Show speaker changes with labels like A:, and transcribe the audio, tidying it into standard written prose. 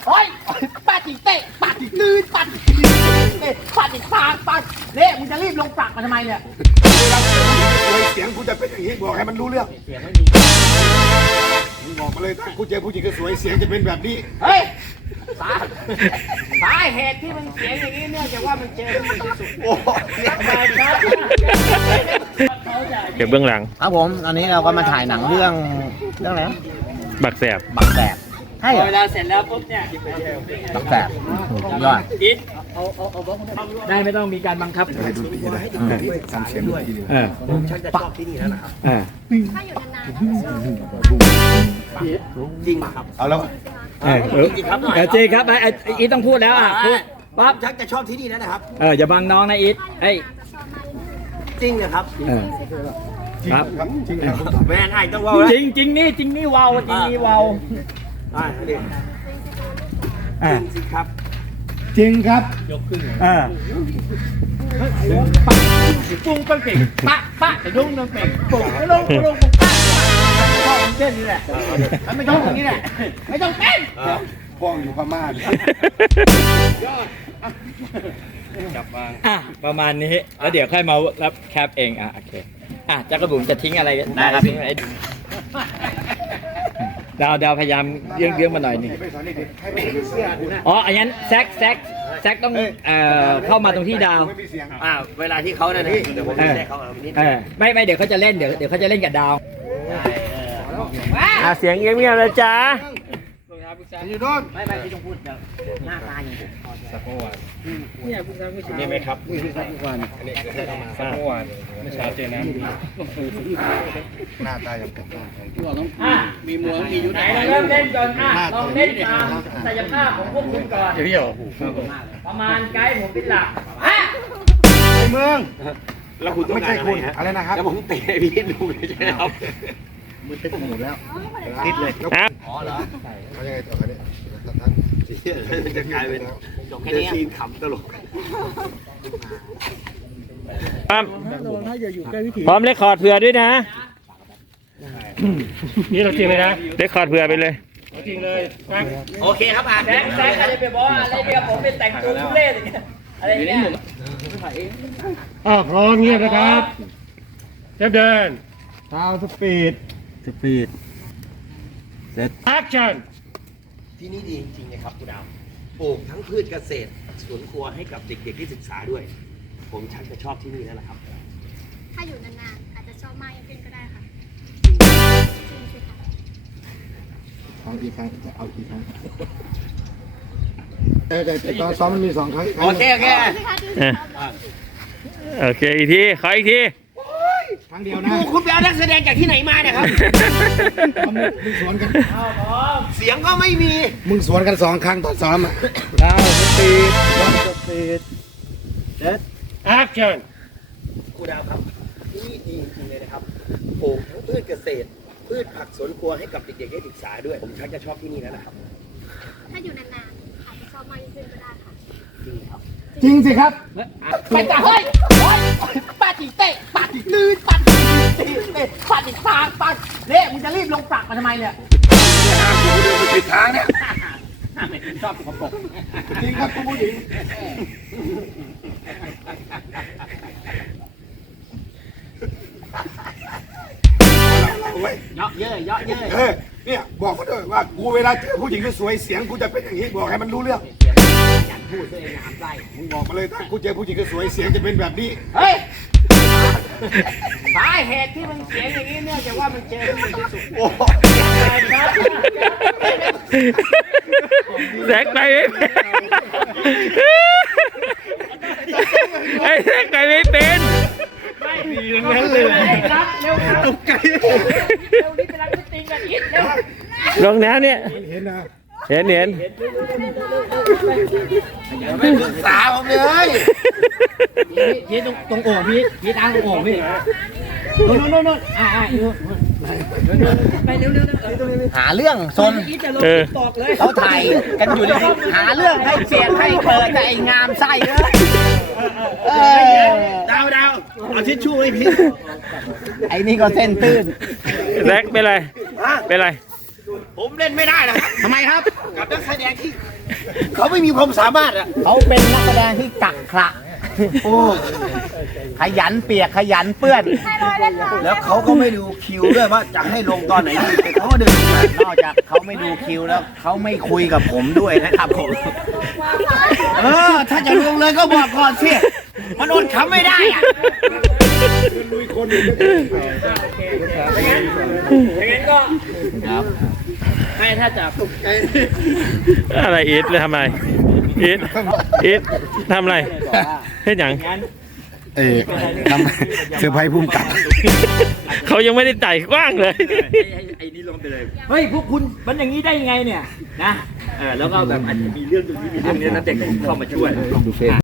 A: โอ้ยปาดจิเตะปาดจิตื้นปาดจิเตะปาดจิปากปาดเนี่ยมึงจะรีบลงปากมาทำไมเนี่ย
B: เสียงกูจะเป็นอย่างนี้บอกให้มันรู้เรื่อง
A: เสียงไม่มี
B: มึงบอกมาเลยถ้ากูเจอผู้หญิงก็สวยเสียงจะเป็นแบบนี้
A: เฮ้ยสาเหตุที่มันเสียงอย่างนี้เนี่ยจะว่ามันเจอผู้หญิงที่สุดโอ้
C: เก็บเบื้องหลัง
D: ครับผมตอนนี้เราก็มาถ่ายหนังเรื่องอะไร
C: บักแสบ
D: ใช่เหรอ
A: เวลาเสร็จแล้วปุ๊บเนี่ย
D: บักแสบยอด
A: อิดได้ไม่ต้องมีการบังคับ
B: ให้ดนตรีได้ทำเสียงดนตรี
D: ชักจะชอบที่นี่แล้วนะครับ
E: ถ้าอยู่นานๆ
D: จริงครับ
B: เอาแล้ว
A: จริงครับอีทต้องพูดแล้วอ่ะพูดปั๊บ
D: ชักจะชอบที่นี่แล้วนะครับ
A: อย่าบังน้องนะอีท
D: จริงนะครับ
A: ครับ
B: จริงครับ
D: แม่นไอ้ต้องว่า
A: จริงนี่วาวจริงนี่วาว
D: จริงสิครับ
B: จริงครับ
A: ยกขึ้นปุ้งปังเป่งปะแต่ดุ้งเป่งปุ้งลงปะชอบเต้นนี่แหละไม่ต้องอย่างนี้แหละไม่ต้องเต้น
B: ป้องอยู่พม่า
A: จับวางประมาณนี้แล้วเดี๋ยวค่อยมารับแคปเองโอเคจักรบุ๋มจะทิ้งอะไรได้ครับดาวพยายามเลี้ยงมาหน่อยนึงอันนั้นแซกต้องเข้ามาตรงที่ดาว
D: เวลาที่เขาเนี่ยนะเดี๋ยวผมจะได้เขา
A: ไม่เดี๋ยวเขาจะเล่นเดี๋ยวเขาจะเล่นกับดาว
C: เสียงเงียบๆนะจ๊ะ
B: อยู่โน่น
A: ไม่ที่ต้องพูดหน้าตาอย่างผมสักเมื่อวานเนี่ยคุณครับ
C: นี่ไหมครับ
A: สักเมื่อวาน
C: สักเมื่อวานเมื่อเช้าเจอนะ
B: หน้าตาอย่างผม
A: มีมัวมียุทธไหนเริ่มเล่นก่อนลองเล่นตามศักยภาพของพวกคุณก่อน
C: เดี๋ยว
A: ประมาณไกด์ผมเป็นหลัก
B: ในเมือง
D: แล้วคุณ
B: ไม่ใช่คุณอะไรนะครับ
D: แล้วผมเตะพี่ดูเลยใช่ไหมครับ
B: มันติดหมดแล้วติดเลย
D: เหรอ
B: เขายังไงต่อกันเนี่ยท่าน
D: จะกลายเป็นเดซีนขำตลก
C: พร้อมเลคคอร์ดเผื่อด้วยนะนี่เราจริงเลยนะเลคคอร์ดเผื่อไปเลย
D: จริงเลยโอเคครับ
A: แซกอะไรไปบอกอะไรเดียวผมเป็นแต่งตัวทุเรศอะไรเงี้ย
C: พร้อมเงียบนะครับเดิน
B: เท้าสปีด
C: เสร็จแอคชั่น
D: ที่นี่ดีจริงๆนะครับคุณดาวปลูกทั้งพืชเกษตรสวนครัวให้กับเด็กๆที่ศึกษาด้วยผมชักจะชอบที่นี่แล้วล่ะครับ
E: ถ้าอยู่นานๆอาจจะชอบมากยิ่งขึ้นก็ได้ค่ะจริงสิค่ะ
B: เอาอีกครั้งจะเอาอีกครั้งแต่ตอนซ้อมมันมี2 ครั้ง
D: โอเค
C: อีกทีขออีกที
B: ครั้งเดียวนะ
D: คุณไปเอานักแสดงจากที่ไหนมาเนี่ยครับ
B: มึงสวนกัน
D: เสียงก็ไม่มี
B: มึงสวนกัน2 ครั้งตอนซ้อม
A: ดาวสปีด
C: แอคชั่น
D: คุณดาวครับที่นี่ดีจริงๆเลยนะครับปลูกทั้งพืชเกษตรพืชผักสวนครัวให้กับเด็กๆได้ศึกษาด้วยผมชักจะชอบที่นี่แล้วนะครับ
E: ถ้าอยู่นานๆอาจจะชอบมากยิ่งขึ้นก็ได้ค่ะ
D: จริงครับ
B: จริงสิครับ
A: ไปจ้ะเฮ้ยปาดจิเตะปาดจิตื้นปาดจิเตะปาดจิปากปาดเนี่ยมึงจะรีบลงปากมาทำไมเนี่ย
B: กูเดินไปผิดทางเนี่ย
A: ชอบผมบอก
B: จริงครับผู้หญิง
A: เยอะ
B: เนี่ยบอกเขาด้วยว่ากูเวลาเจอผู้หญิงสวยเสียงกูจะเป็นอย่างนี้บอกให้มันรู้เรื่อง
A: อยากพูดตัวเองหามไส้
B: มึงบอกมาเลยถ้ากูเจอผู้หญิงสวยเสียงจะเป็นแบบนี้
A: เฮ้ยสาเหตุที่มันเสียงอย่างนี้เนี่ยจะว่ามันเจอผู้หญิงที่สุดโอ้
C: แซกไปไอ้แซกไปไม่เป็น
A: ไม่ดีนั้นเลยครับเร็วครับตกใจเร็วนี่เป็นรักจริงกันอิดเร็ว
C: ลงน้ำเนี่ย
B: เห็นนะ
C: เห็น
D: ไม่ปรึกษาผมเลย
A: พี่ตรงโอ่งพี่ตั้งโอ่งพี่โน่นไปเร็ว
D: หาเรื่องซนเขาถ่ายกันอยู่เลยหาเรื่องให้เสียให้เกิดไอ้งามไส้เลยดาวเอาทิชชู่ให้พี่ไอ้นี่ก็เส้นตื้น
C: แซกเป็นไร
D: ผมเล่นไม่ได้นะครับทำไมครับกับนักแสดงที่เขาไม่มีความสามารถอะ
A: เขาเป็นนักแสดงที่กักขระโอ้ขยันเปียกขยันเปื้อน
E: ให้ร้อยเล่นร้อย
D: แล้วเขาก็ไม่ดูคิวด้วยว่าจะให้ลงตอนไหนดีแต่เขาก็เดินลงมาน
A: อกจากเขาไม่ดูคิวแล้วเขาไม่คุยกับผมด้วยนะครับผมถ้าจะลงเลยก็บอกก่อนสิมันอดคำไม่ได้อะ
B: ลุยคนอื่นก็ได้
D: อย่างนั้นก็ให้ถ้าจะ
F: อะไรอีทเลยทำอะไรอีททำอะไรเฮ็ดหยัง
B: ทำเซอร์ไพรส์พุ่มกับ
F: เขายังไม่ได้ไต่กว้างเลย
D: ไอ้นี่ลงไปเลยเฮ้ยพวกคุณมันอย่างนี้ได้ยังไงเนี่ยนะแล้วก็แบบอาจจะมีเรื่องตรงนี้มีเรื่องนี้แล้วเด็กเข้ามาช่วย